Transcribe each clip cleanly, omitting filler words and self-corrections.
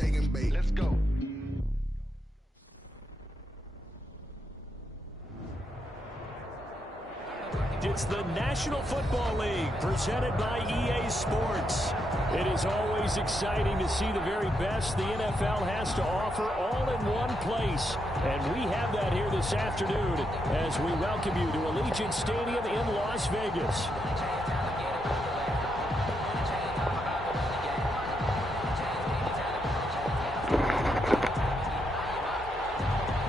shake and bake. Let's go. It's the National Football League presented by EA Sports. It is always exciting to see the very best the NFL has to offer all in one place. And we have that here this afternoon as we welcome you to Allegiant Stadium in Las Vegas.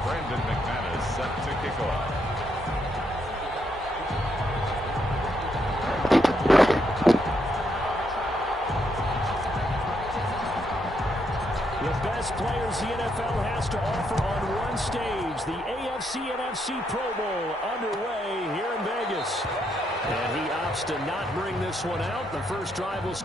Brandon McManus set to kick off. Best players the NFL has to offer on one stage. The AFC-NFC Pro Bowl underway here in Vegas. And he opts to not bring this one out. The first drive will...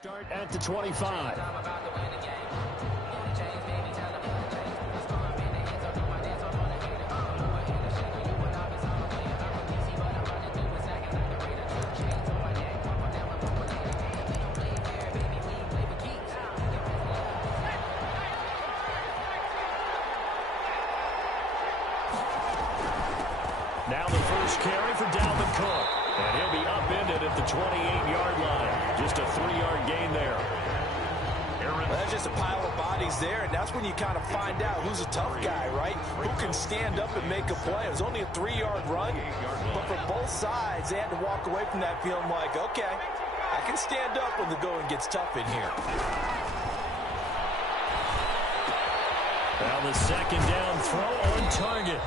Start at the 25. Now the first carry for Dalvin Cook. And he'll be upended at the 28-yard line. Just a 3-yard gain there. Well, that's just a pile of bodies there, and that's when you kind of find out who's a tough guy, right? Who can stand up and make a play. It was only a 3-yard run, but for both sides, they had to walk away from that feeling like, okay, I can stand up when the going gets tough in here. Now the second down throw on target.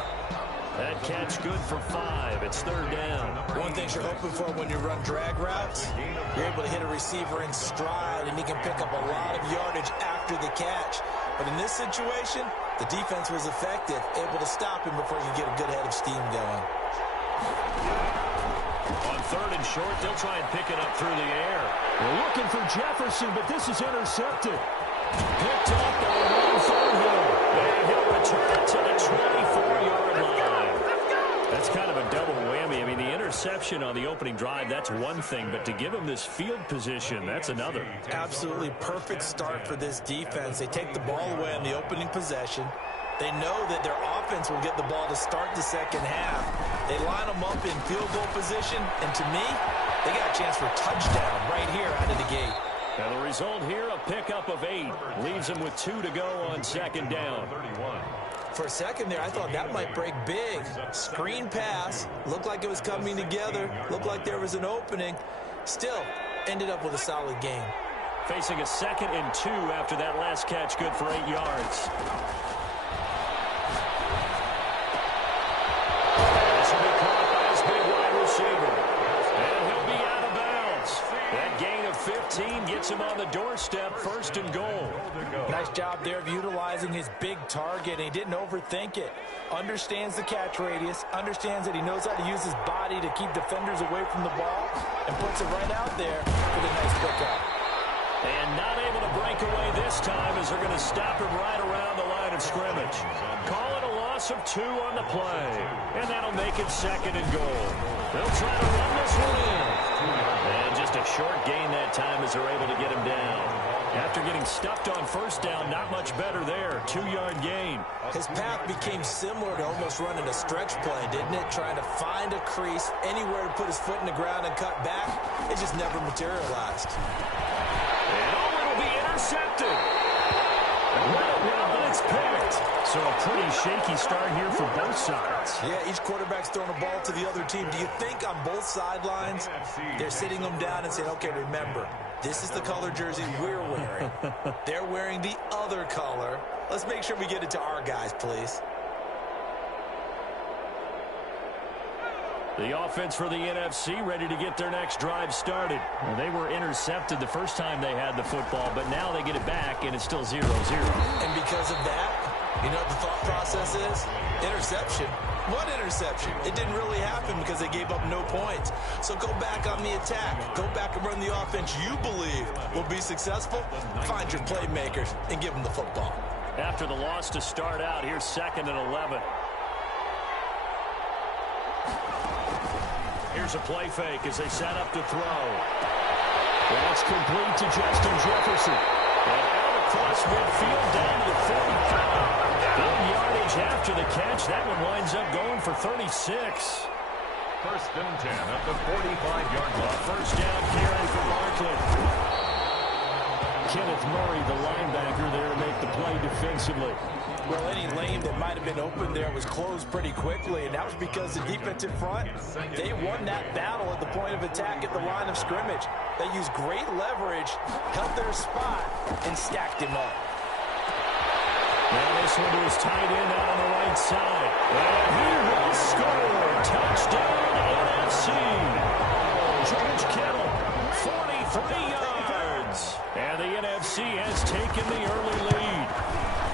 That catch good for 5. It's third down. One thing you're hoping for when you run drag routes, you're able to hit a receiver in stride, and he can pick up a lot of yardage after the catch. But in this situation, the defense was effective, able to stop him before he could get a good head of steam going. On third and short, they'll try and pick it up through the air. We're looking for Jefferson, but this is intercepted. Picked up on one third hill. And he'll return it to the 24-yard line. That's kind of a double whammy. I mean, the interception on the opening drive, that's one thing, but to give them this field position, that's another. Absolutely perfect start for this defense. They take the ball away on the opening possession. They know that their offense will get the ball to start the second half. They line them up in field goal position, and to me, they got a chance for a touchdown right here out of the gate. And the result here, a pickup of 8. Leaves them with 2 to go on second down. For a second there, I thought that might break big. Screen pass. Looked like it was coming together. Looked like there was an opening. Still, ended up with a solid game. Facing a 2nd and 2 after that last catch, good for 8 yards. This will be caught by his big wide receiver. And he'll be out of bounds. That gain of 15 gets him on the doorstep, 1st and goal. Nice job there of utilizing his big target. He didn't overthink it. Understands the catch radius. Understands that he knows how to use his body to keep defenders away from the ball. And puts it right out there for the nice pickup. And not able to break away this time as they're going to stop him right around the line of scrimmage. Call it a loss of 2 on the play. And that'll make it 2nd and goal. They'll try to run this one in. And just a short gain that time as they're able to get him down. After getting stuffed on 1st down, not much better there. 2-yard gain. His path became similar to almost running a stretch play, didn't it? Trying to find a crease, anywhere to put his foot in the ground and cut back. It just never materialized. And it'll be intercepted. Well, it's picked. So a pretty shaky start here for both sides. Yeah, each quarterback's throwing a ball to the other team. Do you think on both sidelines they're sitting them down and saying, okay, remember, this is the color jersey we're wearing. They're wearing the other color. Let's make sure we get it to our guys, please. The offense for the NFC ready to get their next drive started. Well, they were intercepted the first time they had the football, but now they get it back, and it's still 0-0. And because of that, you know what the thought process is? Interception. What interception? It didn't really happen because they gave up no points. So go back on the attack. Go back and run the offense you believe will be successful. Find your playmakers and give them the football. After the loss to start out, here's 2nd and 11. Here's a play fake as they set up to throw. That's complete to Justin Jefferson. And out across midfield down to the 45. Good yardage after the catch. That one winds up going for 36. 1st and 10 at the 45-yard line. 1st down carry for Barkley. Kenneth Murray, the linebacker, there to make the play defensively. Well, any lane that might have been open there was closed pretty quickly, and that was because the defensive front, they won that battle at the point of attack at the line of scrimmage. They used great leverage, held their spot, and stacked him up. Now this one to his tight end out on the right side. And he will score. Touchdown, NFC. George Kittle, 43 yards. And the NFC has taken the early lead.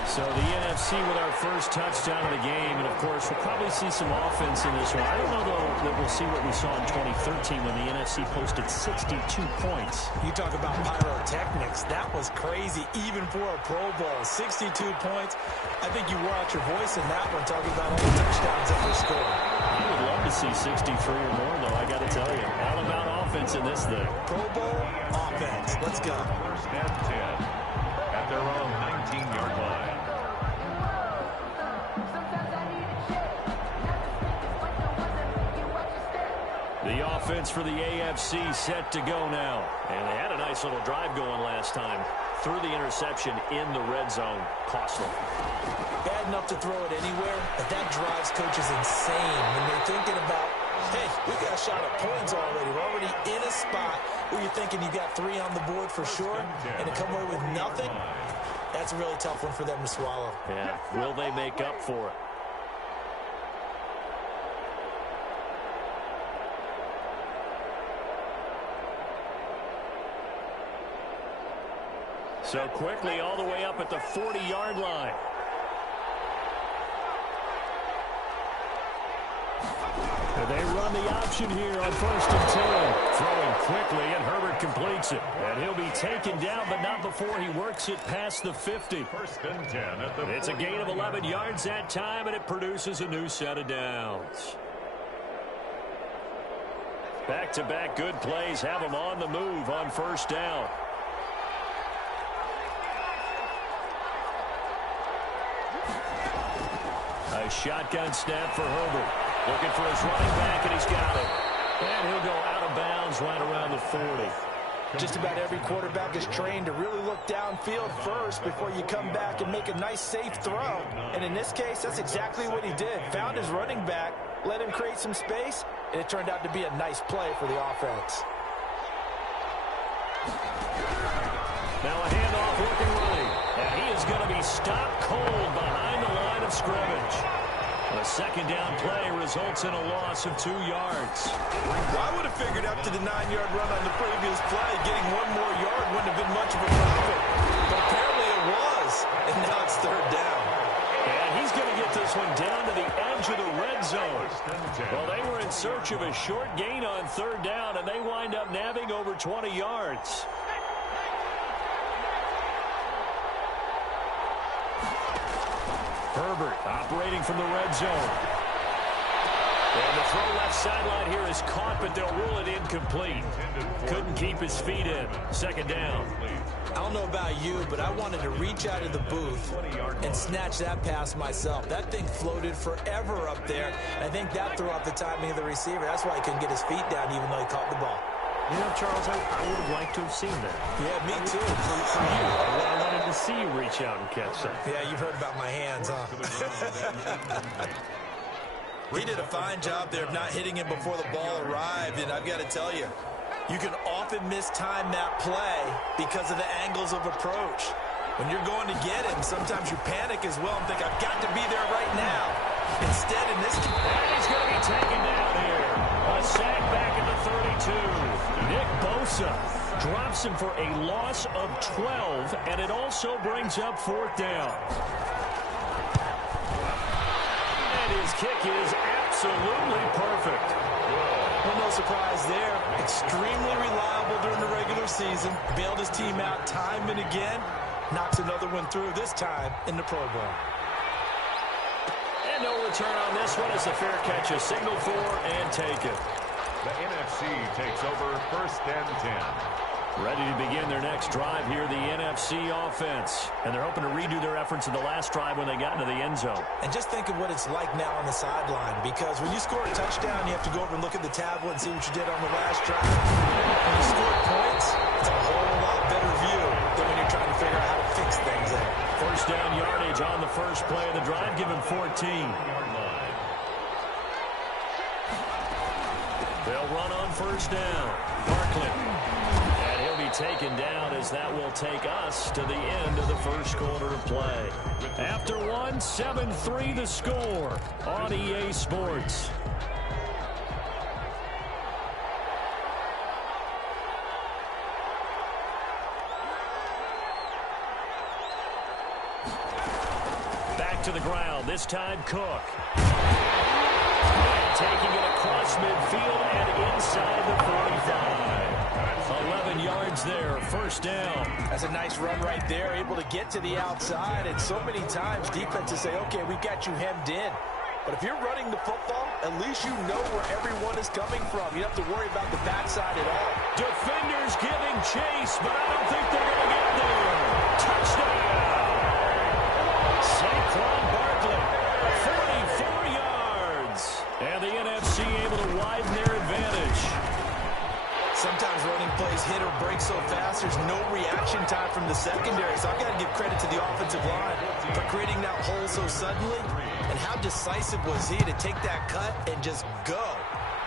So the NFC with our first touchdown of the game. And, of course, we'll probably see some offense in this one. I don't know, though, that we'll see what we saw in 2013 when the NFC posted 62 points. You talk about pyrotechnics. That was crazy, even for a Pro Bowl. 62 points. I think you wore out your voice in that one, talking about all the touchdowns that were scored. I would love to see 63 or more, though, I got to tell you. All about offense in this thing. Pro Bowl offense. Let's go. 1st and 10 at their own 19-yard line. The offense for the AFC set to go now. And they had a nice little drive going last time. Threw the interception in the red zone. Costly. Bad enough to throw it anywhere, but that drives coaches insane when they're thinking about, hey, we got a shot at points already. We're already in a spot where you're thinking you got 3 on the board for sure, and to come away with nothing, that's a really tough one for them to swallow. Yeah, will they make up for it? So quickly all the way up at the 40-yard line. And they run the option here on 1st and 10. Throwing quickly, and Herbert completes it. And he'll be taken down, but not before he works it past the 50. 1st and 10 at the It's a gain of 11 yards that time, and it produces a new set of downs. Back-to-back good plays have them on the move on first down. A shotgun snap for Herbert. Looking for his running back, and he's got it. And he'll go out of bounds right around the 40. Just about every quarterback is trained to really look downfield first before you come back and make a nice, safe throw. And in this case, that's exactly what he did. Found his running back, let him create some space, and it turned out to be a nice play for the offense. Now a handoff looking right. And he is going to be stopped cold behind the line of scrimmage. A second down play results in a loss of 2 yards. I would have figured up to the 9-yard run on the previous play. Getting one more yard wouldn't have been much of a problem. But apparently it was. And now it's third down. And he's going to get this one down to the edge of the red zone. Well, they were in search of a short gain on third down, and they wind up nabbing over 20 yards. Herbert operating from the red zone. And the throw left sideline here is caught, but they'll rule it incomplete. Couldn't keep his feet in. Second down. I don't know about you, but I wanted to reach out of the booth and snatch that pass myself. That thing floated forever up there. I think that threw off the timing of the receiver. That's why he couldn't get his feet down even though he caught the ball. You know, Charles, I would have liked to have seen that. Yeah, me too. For you, I wanted to see you reach out and catch something. Yeah, you've heard about my hands, huh? He did a fine job there of not hitting him before the ball arrived, and I've got to tell you, you can often mistime that play because of the angles of approach. When you're going to get him, sometimes you panic as well and think, I've got to be there right now. Instead, in this case... And he's going to be taken down here. A sack back at the 32. Nick Bosa drops him for a loss of 12, and it also brings up fourth down. And his kick is absolutely perfect. Well, no surprise there. Extremely reliable during the regular season. Bailed his team out time and again. Knocks another one through, this time in the Pro Bowl. And no return on this one as the fair catch is signaled for and taken. The NFC takes over first and 10. Ready to begin their next drive here, the NFC offense. And they're hoping to redo their efforts in the last drive when they got into the end zone. And just think of what it's like now on the sideline, because when you score a touchdown, you have to go over and look at the tablet and see what you did on the last drive. When you score points, it's a whole lot better view than when you're trying to figure out how to fix things there. First down yardage on the first play of the drive, give him 14. They'll run on first down. Barkley. And he'll be taken down as that will take us to the end of the first quarter of play. After one, 7-3 the score on EA Sports. Back to the ground, this time Cook. Taking it across midfield and inside the 45. 11 yards there, first down. That's a nice run right there, able to get to the outside. And so many times defenses say, okay, we've got you hemmed in. But if you're running the football, at least you know where everyone is coming from. You don't have to worry about the backside at all. Defenders giving chase, but I don't think they're going to get there. Touchdown! Saquon Barkley, 44 yards. And the NFC able to widen their advantage. Sometimes running plays hit or break so fast, there's no reaction time from the secondary. So I've got to give credit to the offensive line for creating that hole so suddenly. And how decisive was he to take that cut and just go?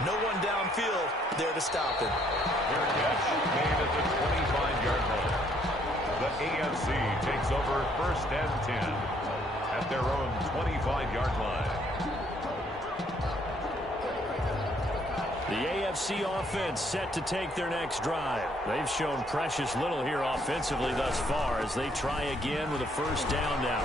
No one downfield there to stop him. Their catch made at the 25-yard line. The AFC takes over first and 10 at their own 25-yard line. The AFC offense set to take their next drive. They've shown precious little here offensively thus far as they try again with a first down now.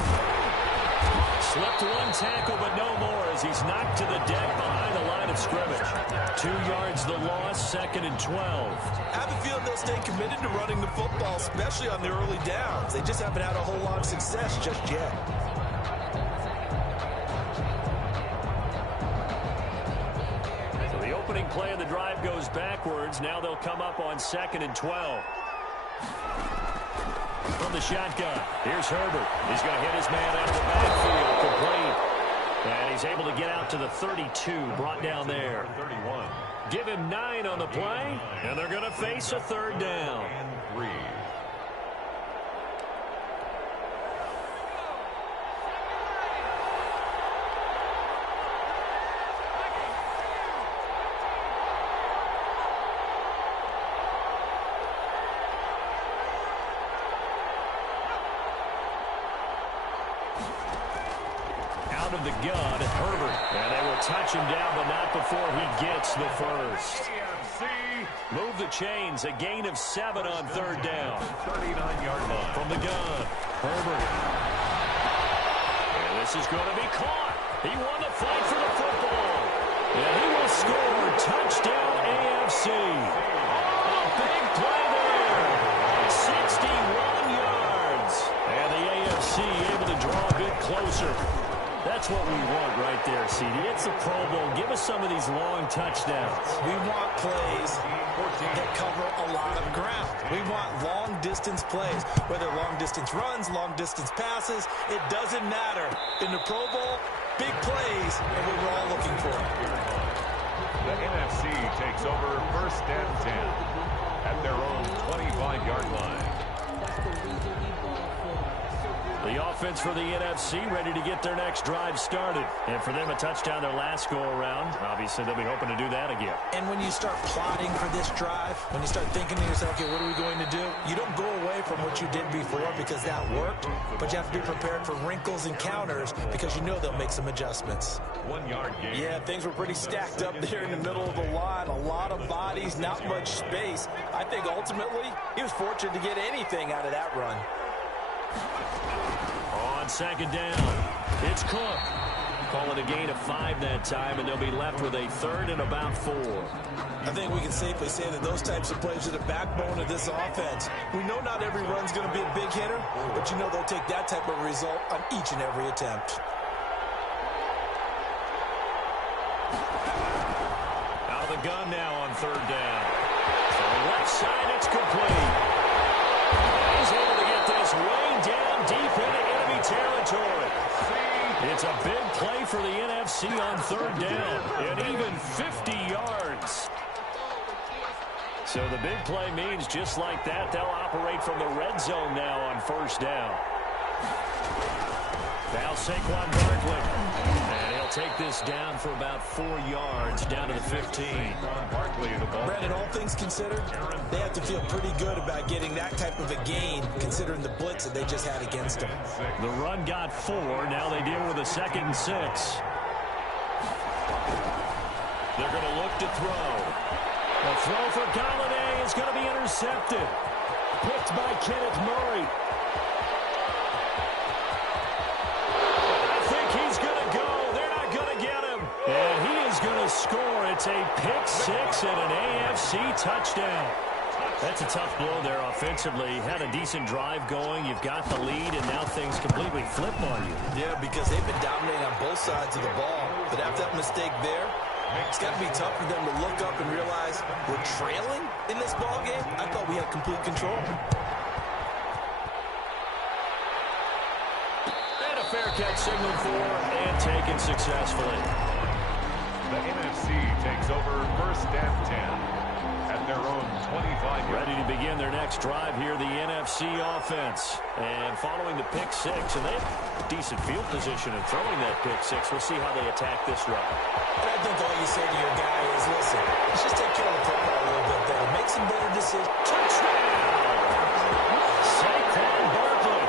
Slipped one tackle, but no more as he's knocked to the deck behind the line of scrimmage. 2 yards the loss, second and 12. I have a feeling they'll stay committed to running the football, especially on the early downs. They just haven't had a whole lot of success just yet. Opening play of the drive goes backwards. Now they'll come up on 2nd and 12. From the shotgun, here's Herbert. He's going to hit his man out of the backfield, complete. And he's able to get out to the 32, brought down there. 31. Give him 9 on the play, and they're going to face a 3rd down. And 3. Out of the gun, Herbert. And they will touch him down, but not before he gets the first. Move the chains, a gain of 7 on 3rd down. 39-yard line. From the gun, Herbert. And this is going to be caught. He won the fight for the football. And he will score. Touchdown, AFC. A big play there. 61 yards. And the AFC able to draw a bit closer. That's what we want right there, CD. It's the Pro Bowl. Give us some of these long touchdowns. We want plays that cover a lot of ground. We want long-distance plays, whether long-distance runs, long-distance passes. It doesn't matter. In the Pro Bowl, big plays, and what we're all looking for. The NFC takes over 1st and 10 at their own 25-yard line. The offense for the NFC ready to get their next drive started. And for them, a touchdown their last go-around. Obviously, they'll be hoping to do that again. And when you start plotting for this drive, when you start thinking to yourself, okay, what are we going to do? You don't go away from what you did before because that worked, but you have to be prepared for wrinkles and counters because you know they'll make some adjustments. 1-yard gain. Yeah, things were pretty stacked up there in the middle of the line. A lot of bodies, not much space. I think ultimately he was fortunate to get anything out of that run. On 2nd down, it's Cook. Call it a gain of 5 that time, and they'll be left with a 3rd and about 4. I think we can safely say that those types of plays are the backbone of this offense. We know not every run's going to be a big hitter, but you know they'll take that type of result on each and every attempt. Out of the gun now on 3rd down. To the left side, it's complete. He's able to get this way down deep into enemy territory. It's a big play for the NFC on 3rd down, and even 50 yards. So the big play means just like that, they'll operate from the red zone now on 1st down. Now Saquon Barkley. And he'll take this down for about 4 yards down to the 15. Barkley, the ball. Brandon, all things considered, they have to feel pretty good about getting that type of a gain considering the blitz that they just had against them. The run got 4. Now they deal with a 2nd and 6. They're going to look to throw. The throw for Galladay is going to be intercepted. Picked by Kenneth Murray. And he is going to score. It's a pick 6 and an AFC touchdown. That's a tough blow there offensively. Had a decent drive going. You've got the lead, and now things completely flip on you. Yeah, because they've been dominating on both sides of the ball. But after that mistake there, it's got to be tough for them to look up and realize we're trailing in this ball game. I thought we had complete control. And a fair catch signaled for and taken successfully. The NFC takes over 1st and 10 at their own 25. Ready to begin their next drive here, the NFC offense. And following the pick 6, and they have decent field position in throwing that pick 6. We'll see how they attack this run. And I think all you say to your guy is, listen, let's just take care of the football a little bit better. Make some better decisions. Touchdown! Saquon Barkley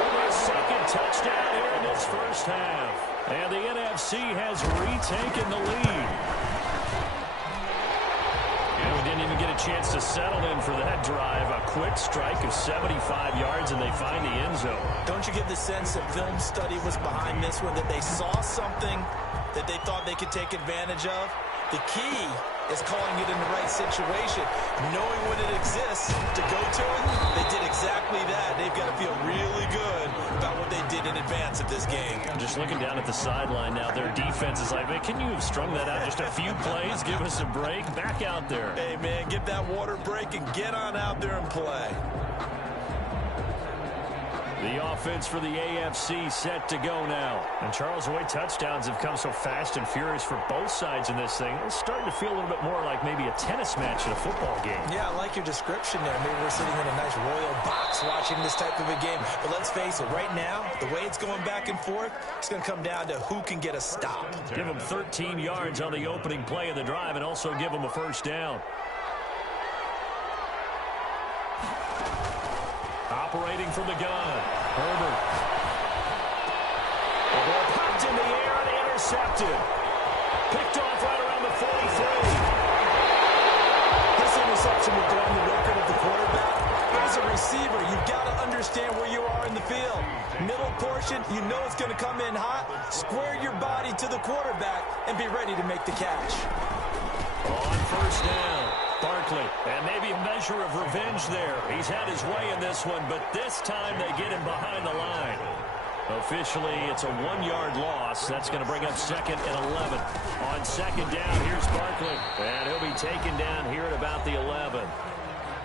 with a 2nd touchdown here in this 1st half. And the NFC has retaken the lead. And we didn't even get a chance to settle in for that drive. A quick strike of 75 yards, and they find the end zone. Don't you get the sense that film study was behind this one, that they saw something that they thought they could take advantage of? The key is calling it in the right situation, knowing when it exists to go to it. They did exactly that. They've got to feel really good about what they did in advance of this game. Just looking down at the sideline now, their defense is like, man, can you have strung that out just a few plays? Give us a break. Back out there. Hey, man, give that water break and get on out there and play. The offense for the AFC set to go now. And Charles, the way touchdowns have come so fast and furious for both sides in this thing, it's starting to feel a little bit more like maybe a tennis match in a football game. Yeah, I like your description there. Maybe we're sitting in a nice royal box watching this type of a game. But let's face it, right now, the way it's going back and forth, it's going to come down to who can get a stop. Give them 13 yards on the opening play of the drive and also give them a first down. Operating from the gun, Herbert. The ball popped in the air and intercepted. Picked off right around the 43. This interception would go on the record of the quarterback. As a receiver, you've got to understand where you are in the field. Middle portion, you know it's going to come in hot. Square your body to the quarterback and be ready to make the catch. On first down, Barkley, and maybe a measure of revenge there. He's had his way in this one, but this time they get him behind the line. Officially, it's a 1-yard loss. That's going to bring up 2nd and 11. On second down, here's Barkley, and he'll be taken down here at about the 11.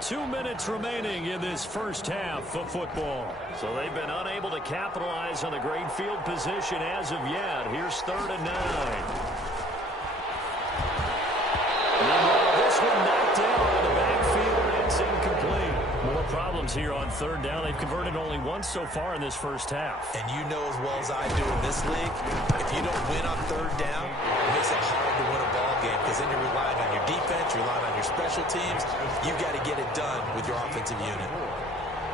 2 minutes remaining in this first half of football. So they've been unable to capitalize on the great field position as of yet. Here's 3rd and 9. This one knocked down on the backfield, and it's incomplete. More problems here on 3rd down. They've converted only once so far in this first half. And you know as well as I do in this league, if you don't win on 3rd down, it makes it hard to win a ball game because then you're relying on your defense, you're relying on your special teams. You've got to get it done with your offensive unit.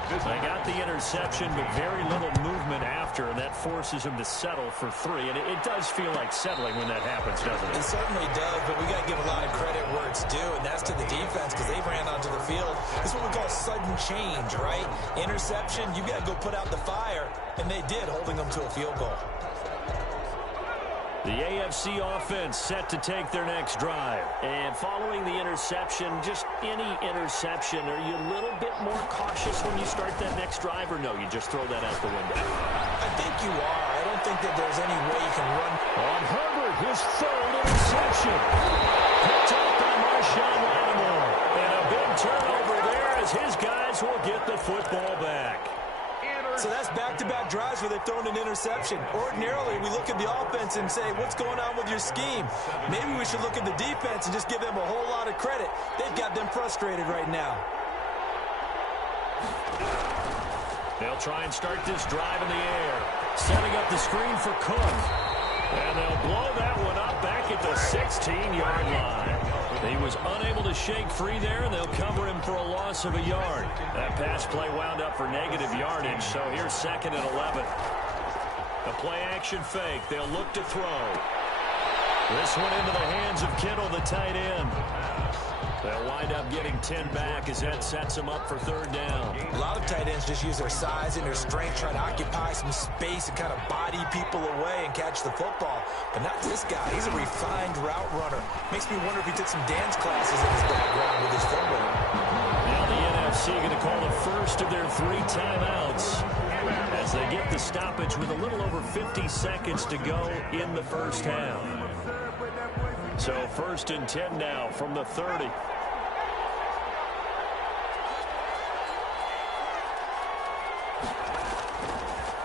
They got the interception, but very little movement after, and that forces him to settle for 3. And it does feel like settling when that happens, doesn't it? It certainly does, but we got to give a lot of credit where it's due, and that's to the defense because they ran onto the field. This is what we call sudden change, right? Interception, you got to go put out the fire, and they did, holding them to a field goal. The AFC offense set to take their next drive. And following the interception, just any interception, are you a little bit more cautious when you start that next drive, or no, you just throw that out the window? I think you are. I don't think that there's any way you can run. On Herbert, his 3rd interception. Picked up by Marshawn Lattimore. And a big turnover there as his guys will get the football back. So that's back-to-back drives where they've thrown an interception. Ordinarily, we look at the offense and say, what's going on with your scheme? Maybe we should look at the defense and just give them a whole lot of credit. They've got them frustrated right now. They'll try and start this drive in the air. Setting up the screen for Cook. And they'll blow that one up back at the 16-yard line. He was unable to shake free there, and they'll cover him for a loss of a yard. That pass play wound up for negative yardage, so here's 2nd and 11. A play-action fake. They'll look to throw. This one into the hands of Kittle, the tight end. They'll wind up getting 10 back as that sets them up for 3rd down. A lot of tight ends just use their size and their strength, try to occupy some space and kind of body people away and catch the football. But not this guy. He's a refined route runner. Makes me wonder if he took some dance classes in his background with his football. Now the NFC going to call the first of their 3 timeouts as they get the stoppage with a little over 50 seconds to go in the first half. So 1st and 10 now from the 30.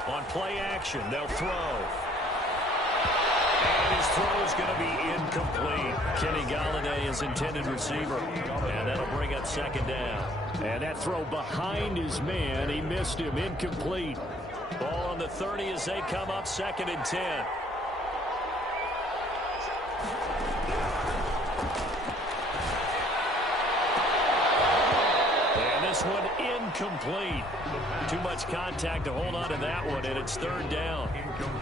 On play action, they'll throw. And his throw is going to be incomplete. Kenny Golladay is intended receiver. And that'll bring up 2nd down. And that throw behind his man, he missed him, incomplete. Ball on the 30 as they come up 2nd and 10. This one incomplete. Too much contact to hold on to that one, and it's 3rd down.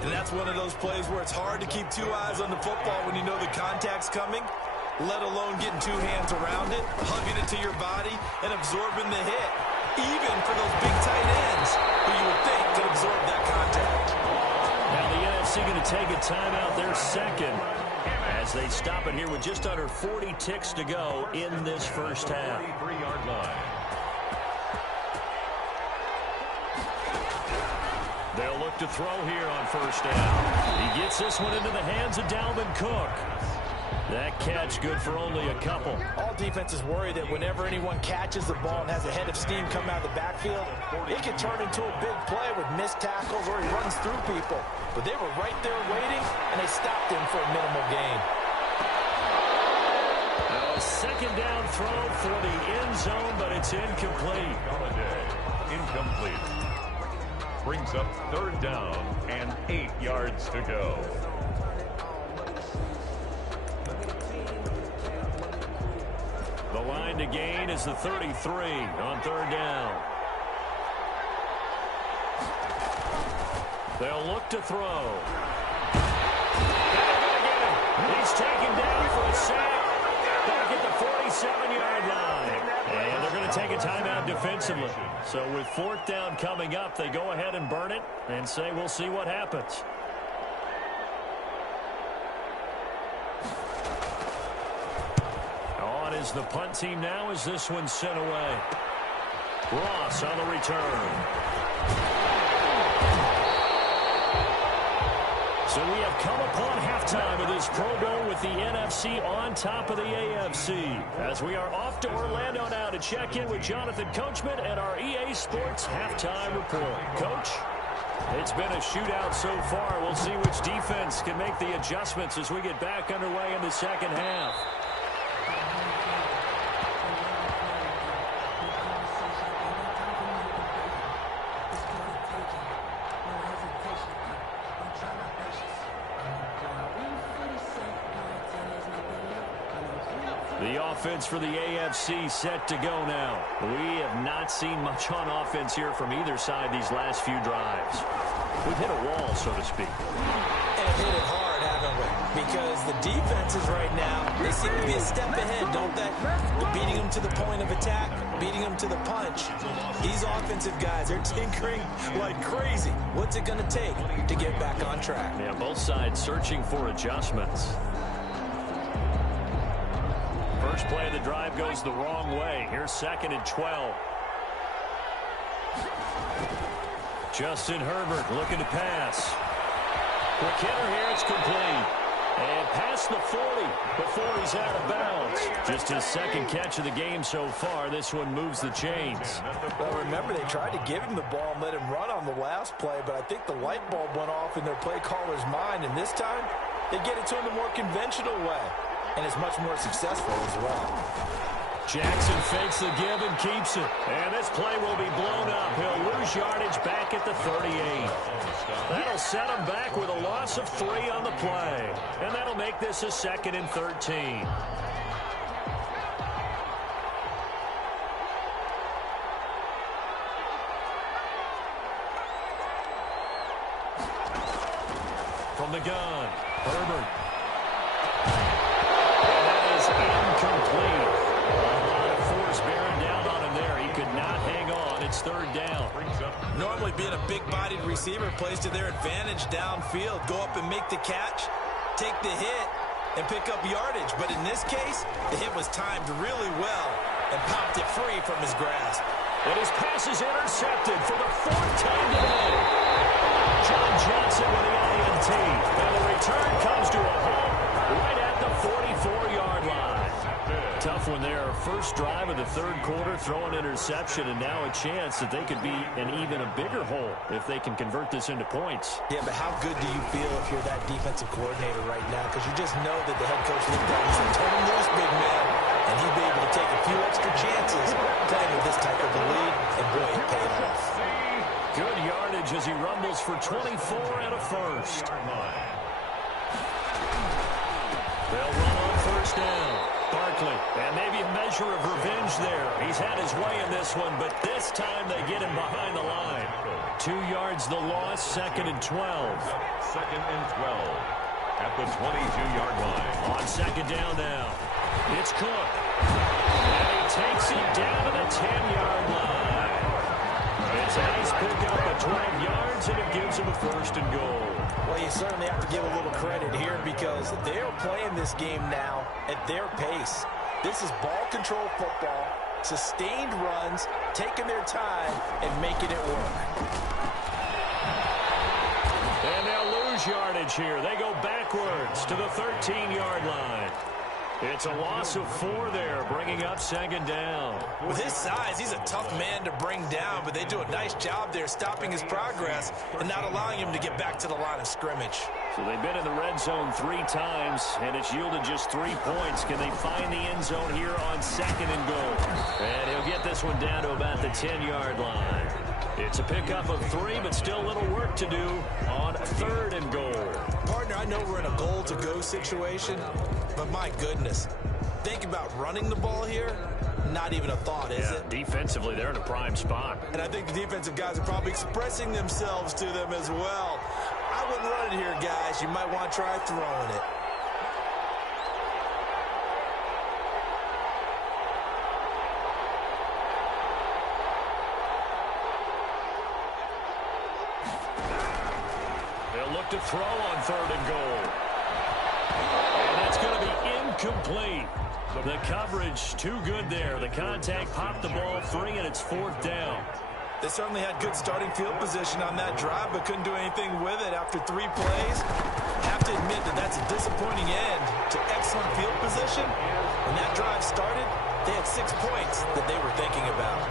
And that's one of those plays where it's hard to keep 2 eyes on the football when you know the contact's coming, let alone getting 2 hands around it, hugging it to your body, and absorbing the hit. Even for those big tight ends who you would think could absorb that contact. Now the NFC going to take a timeout, their 2nd, as they stop it here with just under 40 ticks to go in this first half. 3-yard line. They'll look to throw here on first down. He gets this one into the hands of Dalvin Cook. That catch good for only a couple. All defenses worry that whenever anyone catches the ball and has a head of steam come out of the backfield, it can turn into a big play with missed tackles or he runs through people. But they were right there waiting, and they stopped him for a minimal gain. A second down throw for the end zone, but it's incomplete. Incomplete. Brings up third down and 8 yards to go. The line to gain is the 33 on third down. They'll look to throw. He's taken down for a sack back at the 47-yard line. And they're going to take a timeout defensively. So with fourth down coming up, they go ahead and burn it and say we'll see what happens. On is the punt team now as this one's sent away. Ross on the return. So we have come upon halftime of this Pro Bowl with the NFC on top of the AFC. As we are off to Orlando now to check in with Jonathan Coachman and our EA Sports halftime report. Coach, it's been a shootout so far. We'll see which defense can make the adjustments as we get back underway in the second half. The offense for the AFC set to go now. We have not seen much on offense here from either side these last few drives. We've hit a wall, so to speak. And hit it hard, haven't we? Because the defenses right now, they seem to be a step ahead, don't they? They're beating them to the point of attack, beating them to the punch. These offensive guys, they're tinkering like crazy. What's it going to take to get back on track? Yeah, both sides searching for adjustments. First play of the drive goes the wrong way. Here's 2nd and 12. Justin Herbert looking to pass. Quick hitter here, it's complete. And past the 40 before he's out of bounds. Just his second catch of the game so far. This one moves the chains. Well, remember, they tried to give him the ball and let him run on the last play, but I think the light bulb went off in their play caller's mind, and this time they get it to him the more conventional way. And it's much more successful as well. Jackson fakes the give and keeps it. And this play will be blown up. He'll lose yardage back at the 38. That'll set him back with a loss of 3 on the play. And that'll make this a 2nd and 13. From the gun, Herbert. Incomplete. A lot of force bearing down on him there. He could not hang on. It's third down. Normally being a big-bodied receiver plays to their advantage downfield. Go up and make the catch, take the hit, and pick up yardage. But in this case, the hit was timed really well and popped it free from his grasp. And his pass is intercepted for the 4th time today. John Johnson with the INT. And the return comes to a halt right at the 44-yard line. Tough one there. First drive of the third quarter, throw an interception, and now a chance that they could be in even a bigger hole if they can convert this into points. Yeah, but how good do you feel if you're that defensive coordinator right now? Because you just know that the head coach looked at him and said, turn him loose, big man. And he'd be able to take a few extra chances playing with this type of a lead, and boy, it paid off. Good yardage as he rumbles for 24 and a first. They'll run on first down. Barkley, and maybe a measure of revenge there. He's had his way in this one, but this time they get him behind the line. 2 yards the loss, 2nd and 12. 2nd and 12 at the 22-yard line. On second down now, it's Cook. And he takes it down to the 10-yard line. It's a nice pickup of 12 yards, and it gives him a 1st and goal. Well, you certainly have to give a little credit here because they're playing this game now at their pace. This is ball control football, sustained runs, taking their time, and making it work. And they'll lose yardage here. They go backwards to the 13-yard line. It's a loss of 4 there, bringing up second down. With his size, he's a tough man to bring down, but they do a nice job there stopping his progress and not allowing him to get back to the line of scrimmage. So they've been in the red zone 3 times, and it's yielded just 3 points. Can they find the end zone here on second and goal? And he'll get this one down to about the 10-yard line. It's a pickup of 3, but still a little work to do on third and goal. Partner, I know we're in a goal-to-go situation, but my goodness, think about running the ball here. Not even a thought, is it? Defensively, they're in a prime spot. And I think the defensive guys are probably expressing themselves to them as well. I wouldn't run it here, guys. You might want to try throwing it. They'll look to throw on third and goal. And that's going to be incomplete. The coverage too good there. The contact popped the ball free, and it's 4th down. They certainly had good starting field position on that drive, but couldn't do anything with it after 3 plays. Have to admit that that's a disappointing end to excellent field position. When that drive started, they had 6 points that they were thinking about.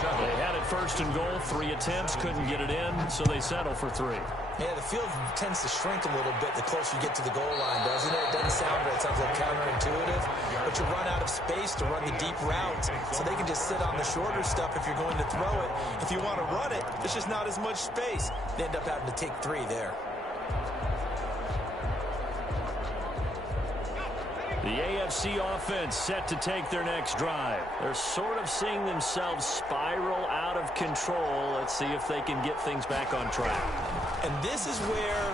They had it first and goal, 3 attempts, couldn't get it in, so they settle for 3. Yeah, the field tends to shrink a little bit the closer you get to the goal line, doesn't it? It doesn't sound right. It sounds like counterintuitive. But you run out of space to run the deep routes, so they can just sit on the shorter stuff if you're going to throw it. If you want to run it, there's just not as much space. They end up having to take 3 there. The AFC offense set to take their next drive. They're sort of seeing themselves spiral out of control. Let's see if they can get things back on track. And this is where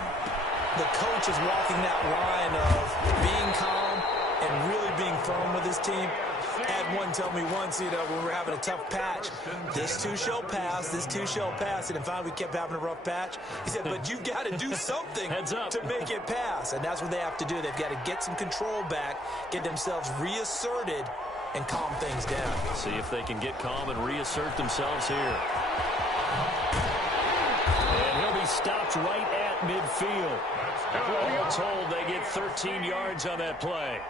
the coach is walking that line of being calm and really being firm with his team. I had one tell me once, when we were having a tough patch, this too shall pass, this too shall pass. And finally we kept having a rough patch. He said, but you got to do something to make it pass. And that's what they have to do. They've got to get some control back, get themselves reasserted, and calm things down. See if they can get calm and reassert themselves here. And he'll be stopped right at midfield. All told, they get 13 yards on that play.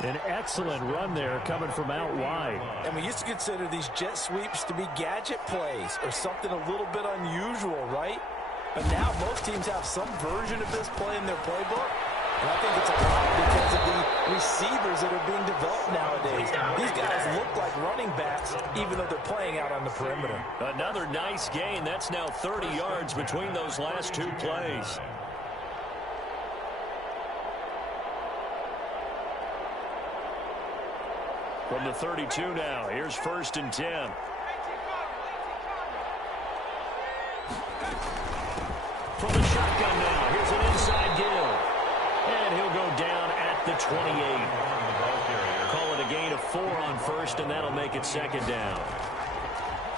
An excellent run there coming from out wide. And we used to consider these jet sweeps to be gadget plays or something a little bit unusual, right? But now most teams have some version of this play in their playbook. And I think it's a lot because of the receivers that are being developed nowadays. These guys look like running backs even though they're playing out on the perimeter. Another nice gain. That's now 30 yards between those last 2 plays. From the 32 now, here's 1st and 10. From the shotgun now, here's an inside give. And he'll go down at the 28. Call it a gain of 4 on 1st, and that'll make it 2nd down.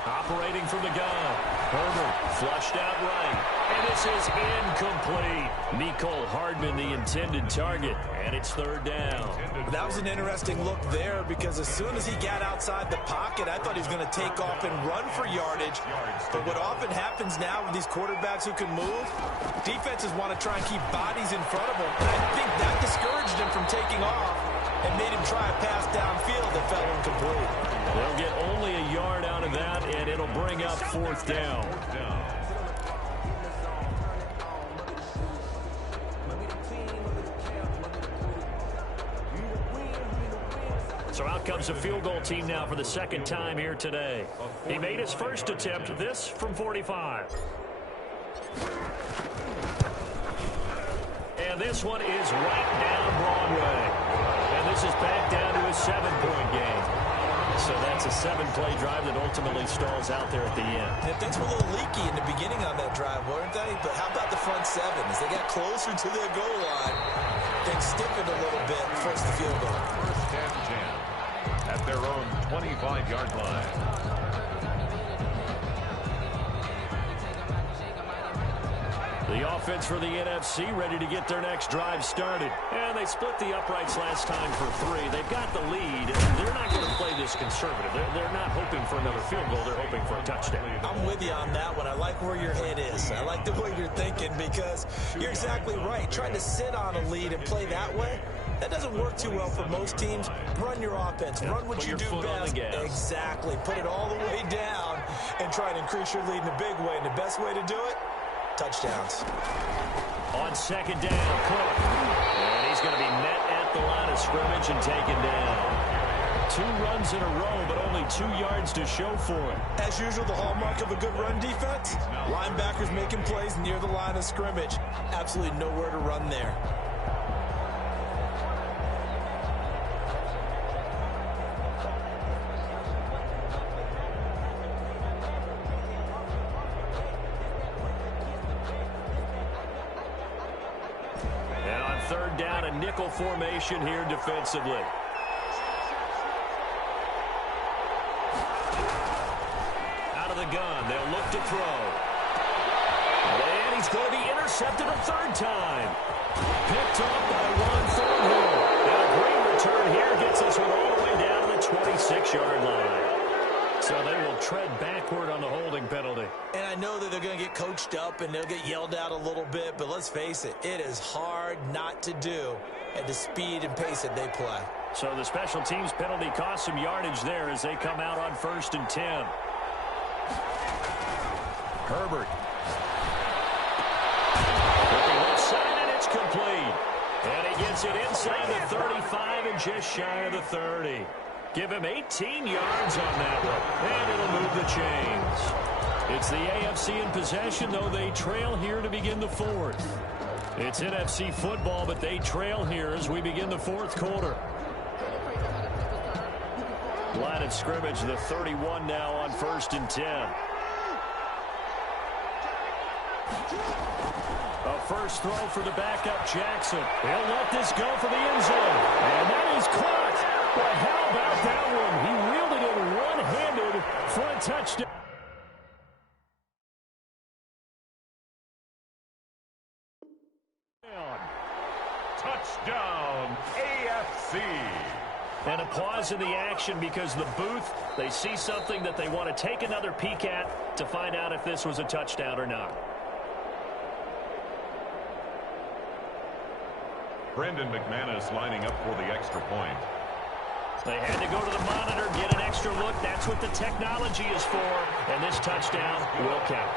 Operating from the gun, Herbert flushed out right. And this is incomplete. Mecole Hardman, the intended target, and it's 3rd down. That was an interesting look there because as soon as he got outside the pocket, I thought he was going to take off and run for yardage. But what often happens now with these quarterbacks who can move, defenses want to try and keep bodies in front of them. And I think that discouraged him from taking off and made him try a pass downfield that fell incomplete. They'll get only a yard out of that, and it'll bring up 4th down. So out comes a field goal team now for the 2nd time here today. He made his first attempt, this from 45. And this one is right down Broadway. And this is back down to a 7-point game. So that's a 7-play drive that ultimately stalls out there at the end. And things were a little leaky in the beginning on that drive, weren't they? But how about the front 7? As they got closer to their goal line, things stiffened a little bit and forced the field goal. 1st and 10 at their own 25-yard line. The offense for the NFC ready to get their next drive started. And they split the uprights last time for 3. They've got the lead. They're not going to play this most conservative. They're not hoping for another field goal. They're hoping for a touchdown. I'm with you on that one. I like where your head is. I like the way you're thinking because you're exactly right. Trying to sit on a lead and play that way, that doesn't work too well for most teams. Run your offense. Run what you do best. Exactly. Put it all the way down and try and increase your lead in a big way. And the best way to do it, touchdowns. On second down, Cook. And he's going to be met at the line of scrimmage and taken down. 2 runs in a row, but only 2 yards to show for it. As usual, the hallmark of a good run defense, linebackers making plays near the line of scrimmage. Absolutely nowhere to run there. And on third down, a nickel formation here defensively. The gun. They'll look to throw. And he's going to be intercepted a third time. Picked up by Ron Thornhill. And a great return here gets us all the way down to the 26-yard line. So they will tread backward on the holding penalty. And I know that they're going to get coached up and they'll get yelled out a little bit, but let's face it, it is hard not to do at the speed and pace that they play. So the special teams penalty costs some yardage there as they come out on 1st and 10. Herbert. Looking left side, and it's complete. And he gets it inside the 35 and just shy of the 30. Give him 18 yards on that one, and it'll move the chains. It's the AFC in possession, though they trail here to begin the 4th. It's NFC football, but they trail here as we begin the 4th quarter. Line of scrimmage, the 31 now on 1st and 10. A first throw for the backup Jackson. He'll let this go for the end zone. And that is caught. But how about that one? He wielded it one-handed for a touchdown. Touchdown, AFC. And a pause in the action because the booth, they see something that they want to take another peek at to find out if this was a touchdown or not. Brendan McManus lining up for the extra point. They had to go to the monitor, get an extra look. That's what the technology is for. And this touchdown will count.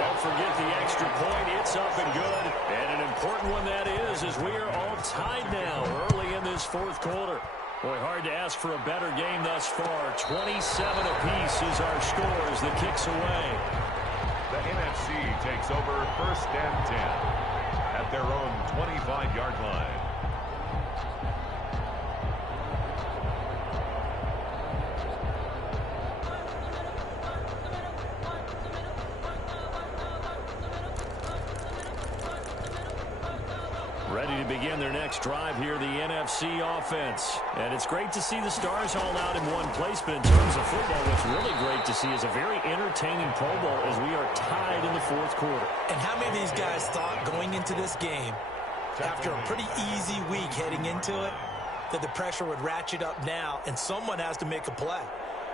Don't forget the extra point. It's up and good. And an important one that is, as we are all tied now early in this 4th quarter. Boy, hard to ask for a better game thus far. 27 apiece is our score as the kick's away. The NFC takes over 1st and 10. At their own 25-yard line. Ready to begin their next drive here, the NFC offense. And it's great to see the stars all out in one place, but in terms of football, what's really great to see is a very entertaining Pro Bowl as we are tied in the 4th quarter. And how many of these guys thought going into this game, after a pretty easy week heading into it, that the pressure would ratchet up now and someone has to make a play,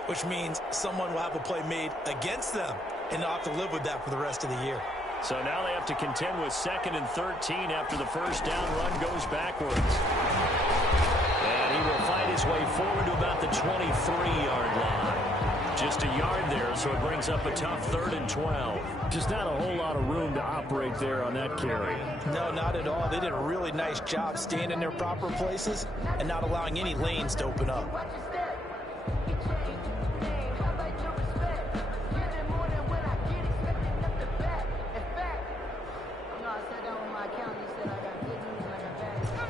which means someone will have a play made against them and they'll have to live with that for the rest of the year. So now they have to contend with 2nd and 13 after the first down run goes backwards. And he will fight his way forward to about the 23-yard line. Just a yard there, so it brings up a tough 3rd and 12. Just not a whole lot of room to operate there on that carry. No, not at all. They did a really nice job staying in their proper places and not allowing any lanes to open up.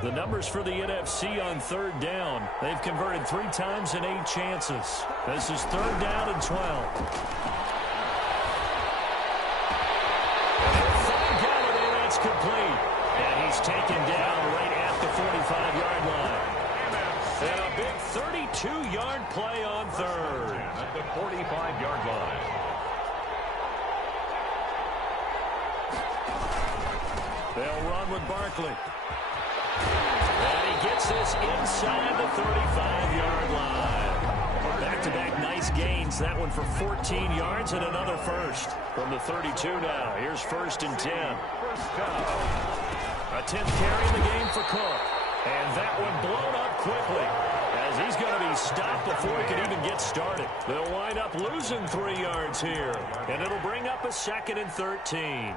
The numbers for the NFC on 3rd down. They've converted 3 times in 8 chances. This is 3rd down and 12. Got it, and that's complete. And he's taken down right at the 45-yard line. And a big 32-yard play on 3rd. At the 45-yard line. They'll run with Barkley. And he gets this inside the 35-yard line. nice gains. That one for 14 yards and another first. From the 32 now, here's 1st and 10. First down. A 10th carry in the game for Cook. And that one blown up quickly, as he's going to be stopped before he can even get started. They'll wind up losing 3 yards here, and it'll bring up a 2nd and 13.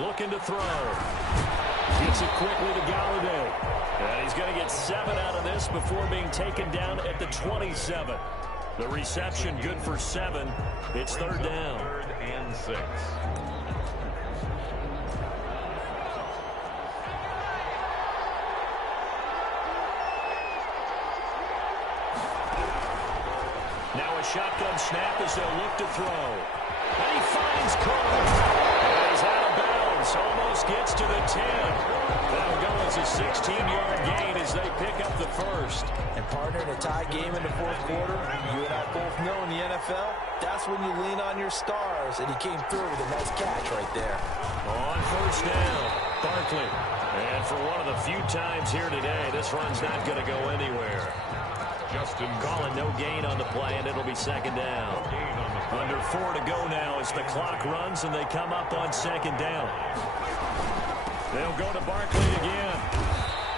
Looking to throw. Gets it quickly to Galladay. And he's going to get 7 out of this before being taken down at the 27. The reception good for 7. It's 3rd down. 3rd and 6. Now a shotgun snap as they'll look to throw. And he finds Cook. And he's out of bounds. Almost gets to the 10. That'll go as a 16-yard gain as they pick up the first. And partner, in a tie game in the 4th quarter, you and I both know in the NFL, that's when you lean on your stars. And he came through with a nice catch right there. On 1st down, Barkley. And for one of the few times here today, this run's not going to go anywhere. Justin calling no gain on the play, and it'll be 2nd down. Under 4 to go now as the clock runs, and they come up on 2nd down. They'll go to Barkley again.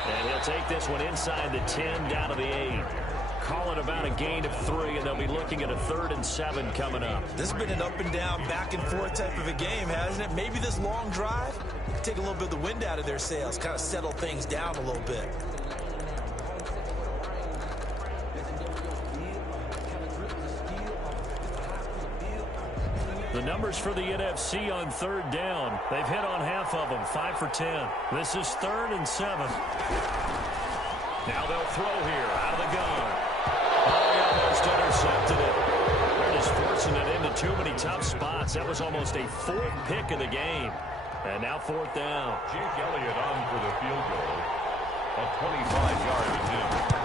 And he'll take this one inside the 10 down to the 8. Call it about a gain of 3, and they'll be looking at a 3rd and 7 coming up. This has been an up and down, back and forth type of a game, hasn't it? Maybe this long drive take a little bit of the wind out of their sails, kind of settle things down a little bit. The numbers for the NFC on 3rd down. They've hit on half of them, 5 for 10. This is 3rd and 7. Now they'll throw here out of the gun. Oh, he almost intercepted it. They're just forcing it into too many tough spots. That was almost a 4th pick of the game. And now 4th down. Jake Elliott on for the field goal. A 25-yard attempt.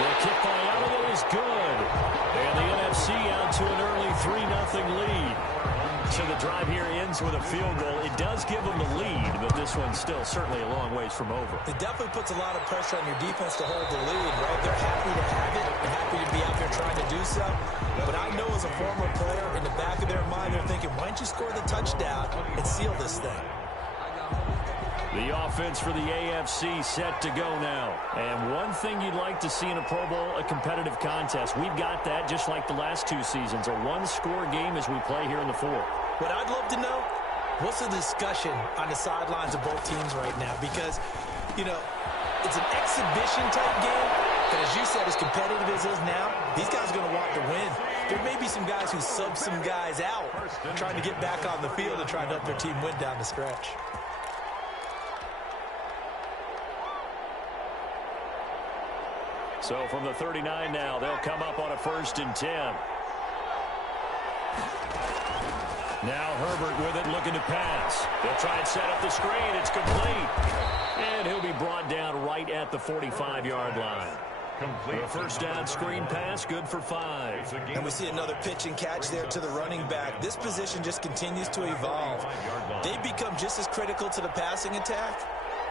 The kick by Elliott is good. And the NFC out to an early 3-0 lead. So the drive here ends with a field goal. It does give them the lead, but this one's still certainly a long ways from over. It definitely puts a lot of pressure on your defense to hold the lead, right? They're happy to have it. They're happy to be out there trying to do so. But I know as a former player, in the back of their mind, they're thinking, why don't you score the touchdown and seal this thing? The offense for the AFC set to go now. And one thing you'd like to see in a Pro Bowl, a competitive contest. We've got that just like the last 2 seasons, a one-score game as we play here in the 4th. What I'd love to know, what's the discussion on the sidelines of both teams right now? Because, you know, it's an exhibition-type game, but as you said, as competitive as it is now, these guys are going to want to win. There may be some guys who sub some guys out, trying to get back on the field and trying to help their team win down the stretch. So from the 39 now, they'll come up on a 1st and 10. Now Herbert with it, looking to pass. They'll try and set up the screen. It's complete. And he'll be brought down right at the 45-yard line. Complete. The 1st down screen pass, good for 5. And we see another pitch and catch there to the running back. This position just continues to evolve. They become just as critical to the passing attack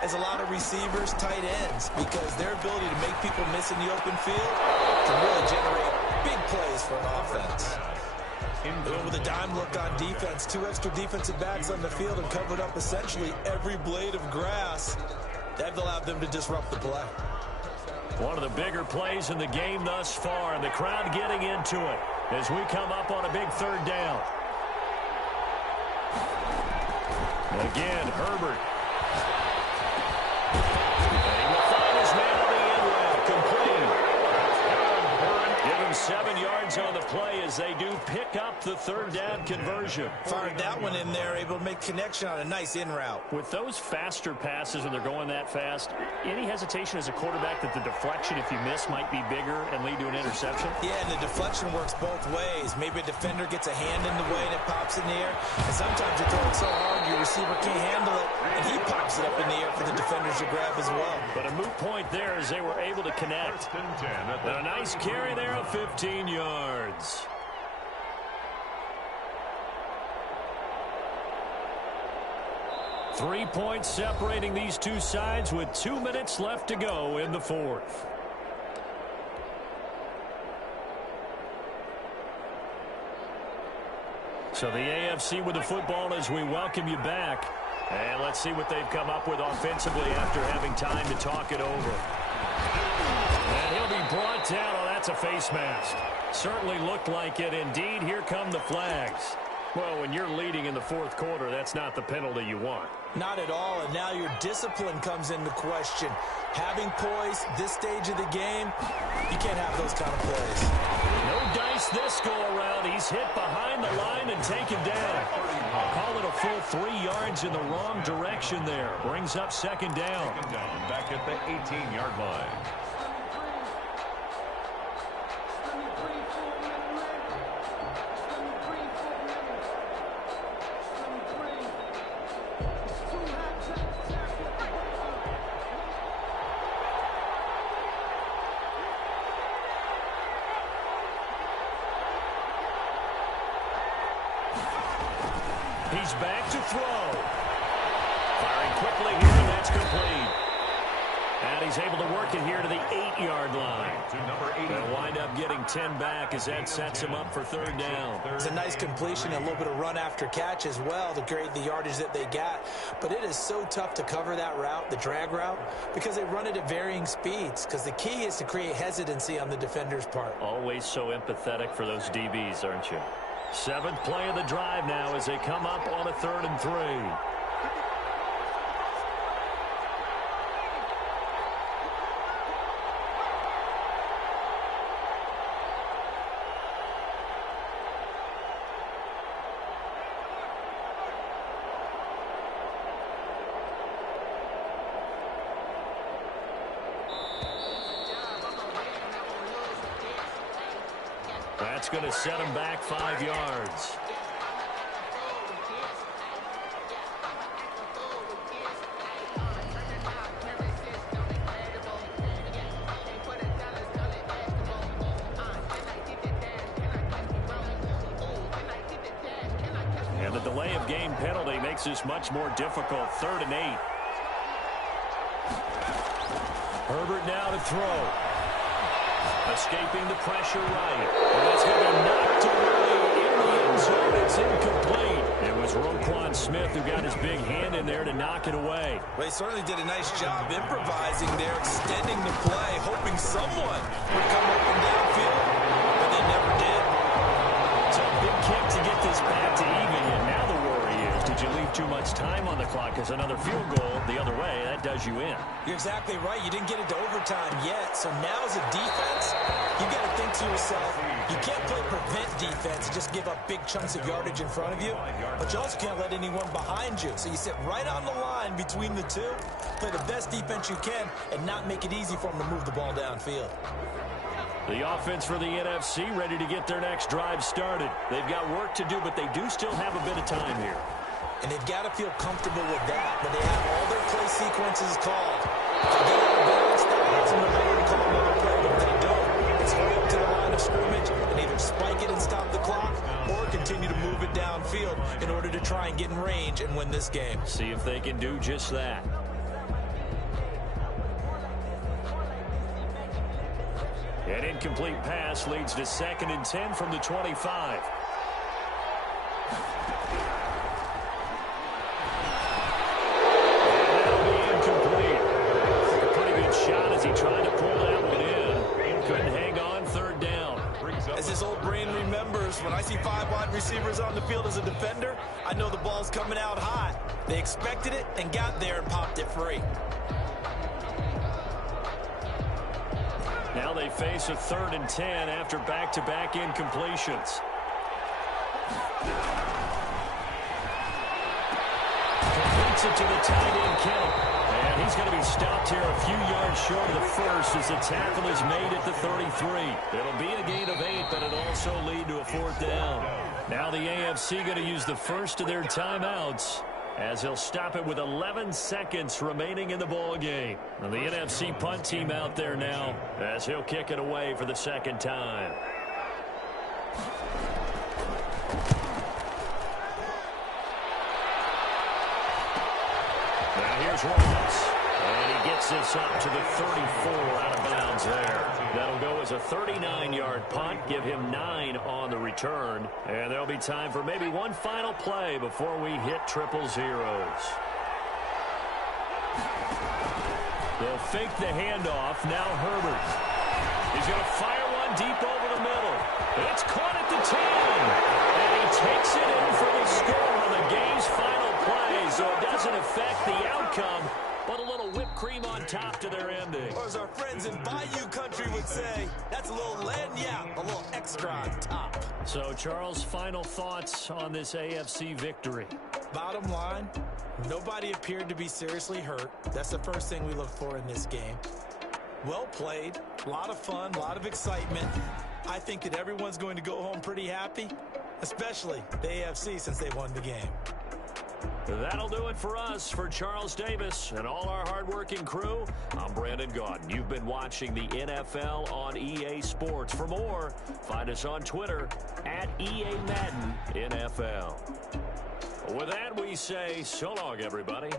as a lot of receivers, tight ends, because their ability to make people miss in the open field can really generate big plays for an offense. With a dime look on defense, 2 extra defensive backs on the field and covered up essentially every blade of grass. That allowed them to disrupt the play. One of the bigger plays in the game thus far, and the crowd getting into it as we come up on a big 3rd down. Again, Herbert. And he will find his man on the end route, complete. 7 yards on the play as they do pick up the 3rd down conversion. Fired that one in there, able to make connection on a nice in route. With those faster passes when they're going that fast, any hesitation as a quarterback that the deflection, if you miss, might be bigger and lead to an interception? Yeah, and the deflection works both ways. Maybe a defender gets a hand in the way and it pops in the air. And sometimes you throw it so hard your receiver can't handle it, and he pops it up in the air for the defenders to grab as well. But a moot point there as they were able to connect. And a nice carry there of 15 yards. 3 points separating these two sides with 2 minutes left to go in the fourth. So the AFC with the football as we welcome you back. And let's see what they've come up with offensively after having time to talk it over. And he'll be brought down. Oh, that's a face mask. Certainly looked like it. Indeed, here come the flags. Well, when you're leading in the fourth quarter, that's not the penalty you want. Not at all, and now your discipline comes into question. Having poise this stage of the game, you can't have those kind of plays. No dice this go-around. He's hit behind the line and taken down. I'll call it a full 3 yards in the wrong direction there. Brings up second down. Back at the 18-yard line. He's back to throw. Firing quickly here, and that's complete. And he's able to work it here to the 8-yard line. To number 80. They'll wind up getting 10 back as that sets him up for third down. It's a nice completion, a little bit of run after catch as well to create the yardage that they got. But it is so tough to cover that route, the drag route, because they run it at varying speeds. Because the key is to create hesitancy on the defender's part. Always so empathetic for those DBs, aren't you? 7th play of the drive now as they come up on a 3rd and 3. That's going to set him back 5 yards. And the delay of game penalty makes this much more difficult. 3rd and 8. Herbert now to throw. Escaping the pressure right. And that's going to be knocked away in the end zone. It's incomplete. It was Roquan Smith who got his big hand in there to knock it away. Well, he certainly did a nice job improvising there, extending the play, hoping someone would come open downfield, but they never did. So a big kick to get this back to even, and now the worry is, did you leave too much time on the clock? Because another field goal the other way, that does you in. You're exactly right. You didn't get it to overtime yet. So now as a defense, you got to think to yourself, you can't play prevent defense and just give up big chunks of yardage in front of you, but you also can't let anyone behind you. So you sit right on the line between the two, play the best defense you can, and not make it easy for them to move the ball downfield. The offense for the NFC ready to get their next drive started. They've got work to do, but they do still have a bit of time here. And they've got to feel comfortable with that, but they have all their play sequences called. If they get out of balance, that allows them to later to call another play, but if they don't, it's hurry up to the line of scrimmage and either spike it and stop the clock or continue to move it downfield in order to try and get in range and win this game. See if they can do just that. An incomplete pass leads to 2nd and 10 from the 25. He tried to pull that one in. Couldn't hang on. 3rd down. As his old brain remembers, when I see 5 wide receivers on the field as a defender, I know the ball's coming out hot. They expected it and got there and popped it free. Now they face a 3rd and 10 after back-to-back incompletions. Completes it to the tight end, Kittle. And he's going to be stopped here a few yards short of the first as the tackle is made at the 33. It'll be a gain of 8, but it'll also lead to a 4th down. Now the AFC going to use the first of their timeouts as he'll stop it with 11 seconds remaining in the ball game. And the NFC punt team out there now as he'll kick it away for the 2nd time. Now here's Ross. And he gets this up to the 34 out of bounds there. That'll go as a 39-yard punt, give him 9 on the return. And there'll be time for maybe one final play before we hit triple zeros. They'll fake the handoff. Now Herbert. He's going to fire one deep over the middle. It's caught at the 10. And he takes it in for the score on the game's final play. So it doesn't affect the outcome, but a little whipped cream on top to their ending. Or as our friends in Bayou Country would say, that's a little lagniappe, a little extra on top. So, Charles, final thoughts on this AFC victory? Bottom line, nobody appeared to be seriously hurt. That's the first thing we look for in this game. Well played, a lot of fun, a lot of excitement. I think that everyone's going to go home pretty happy, especially the AFC since they won the game. That'll do it for us. For Charles Davis and all our hardworking crew, I'm Brandon Gaudin. You've been watching the NFL on EA Sports. For more, find us on Twitter at EA Madden NFL. With that, we say so long, everybody.